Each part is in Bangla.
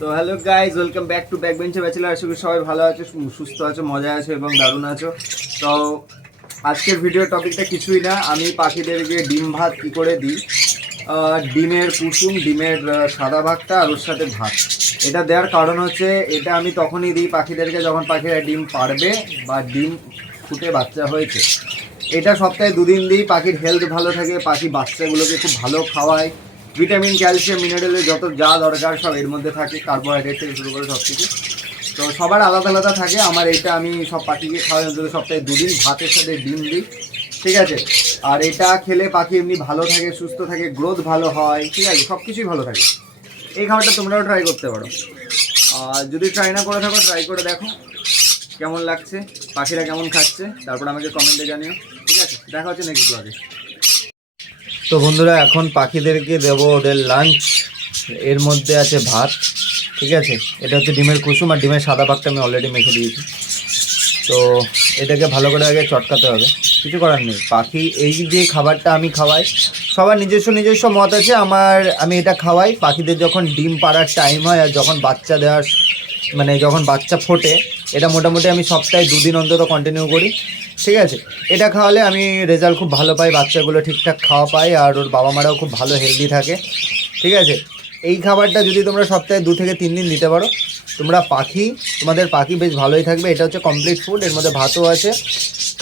তো hello guys, welcome back to back বেঞ্চে ব্যাচেলার। আশা করি সবাই ভালো আছো, সুস্থ আছো, মজা আছো এবং দারুণ আছো। তো আজকের ভিডিওর টপিকটা কিছুই না, আমি পাখিদেরকে ডিম ভাত কী করে দিই, ডিমের কুসুম, ডিমের সাদা ভাগটা আর ওর সাথে ভাত। এটা দেওয়ার কারণ হচ্ছে, এটা আমি তখনই দিই পাখিদেরকে যখন পাখিরা ডিম পাড়বে বা ডিম ফুটে বাচ্চা হয়েছে। এটা সপ্তাহে 2 দিন দিই, পাখির হেলথ ভালো থাকে, পাখি বাচ্চাগুলোকে খুব ভালো খাওয়ায়। ভিটামিন, ক্যালসিয়াম, মিনারেলের যত যা দরকার সব এর মধ্যে থাকে, কার্বোহাইড্রেট থেকে শুরু করে সব কিছু। তো সবার আলাদা আলাদা থাকে, আমার এইটা আমি সব পাখিকে খাওয়াই অন্তত সপ্তাহে 2 দিন, ভাতের সাথে ডিম দিই, ঠিক আছে। আর এটা খেলে পাখি এমনি ভালো থাকে, সুস্থ থাকে, গ্রোথ ভালো হয়, ঠিক আছে, সব কিছুই ভালো থাকে। এই খাবারটা তোমরাও ট্রাই করতে পারো। আর যদি ট্রাই না করে থাকো, ট্রাই করে দেখো কেমন লাগছে, পাখিরা কেমন খাচ্ছে, তারপর আমাকে কমেন্টে জানিও, ঠিক আছে। দেখা হচ্ছে নেক্সট ব্লগে। তো বন্ধুরা, এখন পাখিদেরকে দেবো ওদের লাঞ্চ। এর মধ্যে আছে ভাত, ঠিক আছে। এটা হচ্ছে ডিমের কুসুম, আর ডিমের সাদা ভাগটা আমি অলরেডি মেখে দিয়েছি। তো এটাকে ভালো করে আগে চটকাতে হবে, কিছু করার নেই। পাখি এই যে খাবারটা আমি খাওয়াই, সবার নিজস্ব নিজস্ব মত আছে। আমি এটা খাওয়াই পাখিদের যখন ডিম পাড়ার টাইম হয় আর যখন বাচ্চা দেওয়ার মানে যখন বাচ্চা ফোটে। এটা মোটামুটি আমি সপ্তাহে 2 দিন অন্তত কন্টিনিউ করি, ঠিক আছে। এটা খাওয়ালে আমি রেজাল্ট খুব ভালো পাই, বাচ্চাগুলো ঠিকঠাক খাওয়া পায় আর ওর বাবা মারাও খুব ভালো হেলদি থাকে, ঠিক আছে। এই খাবারটা যদি তোমরা সপ্তাহে 2 থেকে 3 দিন দিতে পারো, তোমাদের পাখি বেশ ভালোই থাকবে। এটা হচ্ছে কমপ্লিট ফুড, এর মধ্যে ভাতও আছে,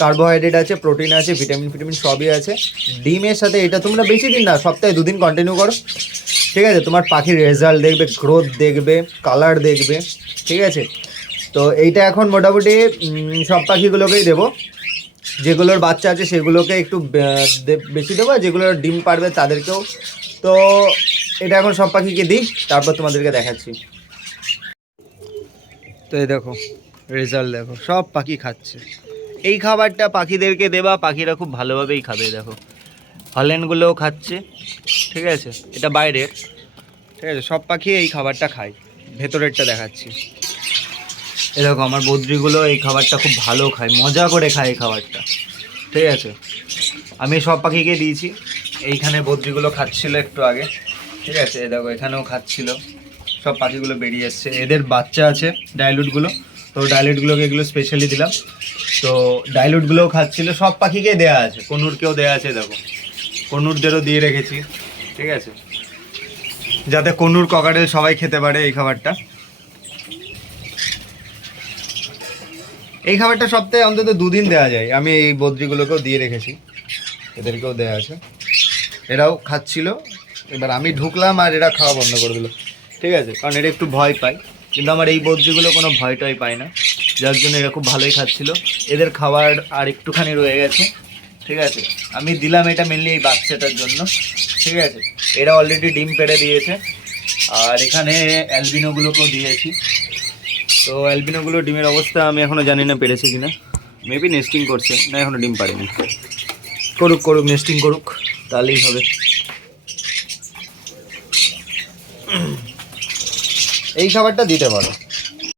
কার্বোহাইড্রেট আছে, প্রোটিন আছে, ভিটামিন সবই আছে। ডিমের সাথে এটা তোমরা বেশি দিন না, সপ্তাহে 2 দিন কন্টিনিউ করো, ঠিক আছে। তোমার পাখির রেজাল্ট দেখবে, গ্রোথ দেখবে, কালার দেখবে, ঠিক আছে। তো এইটা এখন মোটামুটি সব পাখিগুলোকেই দেবো। যেগুলোর বাচ্চা আছে সেগুলোকে একটু বেশি দেবো, আর যেগুলোর ডিম পারবে তাদেরকেও। তো এটা এখন সব পাখিকে দিই, তারপর তোমাদেরকে দেখাচ্ছি। তো এই দেখো রেজাল্ট, দেখো সব পাখি খাচ্ছে। এই খাবারটা পাখিদেরকে দেবা, পাখিরা খুব ভালোভাবেই খাবে। দেখো হল্যান্ডগুলোও খাচ্ছে, ঠিক আছে। এটা বাইরের, ঠিক আছে। সব পাখি এই খাবারটা খায়। ভেতরেরটা দেখাচ্ছি। এ দেখো আমার বদ্রিগুলো এই খাবারটা খুব ভালো খায়, মজা করে খায় এই খাবারটা, ঠিক আছে। আমি সব পাখিকে দিয়েছি। এইখানে বদ্রিগুলো খাচ্ছিল একটু আগে, ঠিক আছে। এ দেখো এখানেও খাচ্ছিল। সব পাখিগুলো বেরিয়ে এসছে, এদের বাচ্চা আছে ডাইলুটগুলো, তো ডাইলুটগুলোকে এগুলো স্পেশালি দিলাম। তো ডাইলুটগুলোও খাচ্ছিল, সব পাখিকে দেওয়া আছে, কনুরকেও দেওয়া আছে। দেখো কনুরদেরও দিয়ে রেখেছি, ঠিক আছে, যাতে কনুর, ককাটেল সবাই খেতে পারে এই খাবারটা। এই খাবারটা সপ্তাহে অন্তত 2 দিন দেওয়া যায়। আমি এই বদ্রিগুলোকেও দিয়ে রেখেছি, এদেরকেও দেওয়া আছে, এরাও খাচ্ছিল। এবার আমি ঢুকলাম আর এরা খাওয়া বন্ধ করে দিল, ঠিক আছে, কারণ এরা একটু ভয় পায়। কিন্তু আমার এই বদ্রিগুলো কোনো ভয় টয় পায় না, যার জন্য এরা খুব ভালোই খাচ্ছিল। এদের খাবার আর একটুখানি রয়ে গেছে, ঠিক আছে। আমি দিলাম এটা মেনলি এই বাচ্চাটার জন্য, ঠিক আছে। এরা অলরেডি ডিম পেড়ে দিয়েছে, আর এখানে অ্যালবিনোগুলোকেও দিয়েছি। তো অ্যালবিনোগুলো ডিমের অবস্থা আমি এখনও জানি না পেরেছে কিনা, মেবি নেস্টিং করছে, না এখনও ডিম পারেনি। করুক নেস্টিং করুক, তাহলেই হবে। এই খাবারটা দিতে পারো।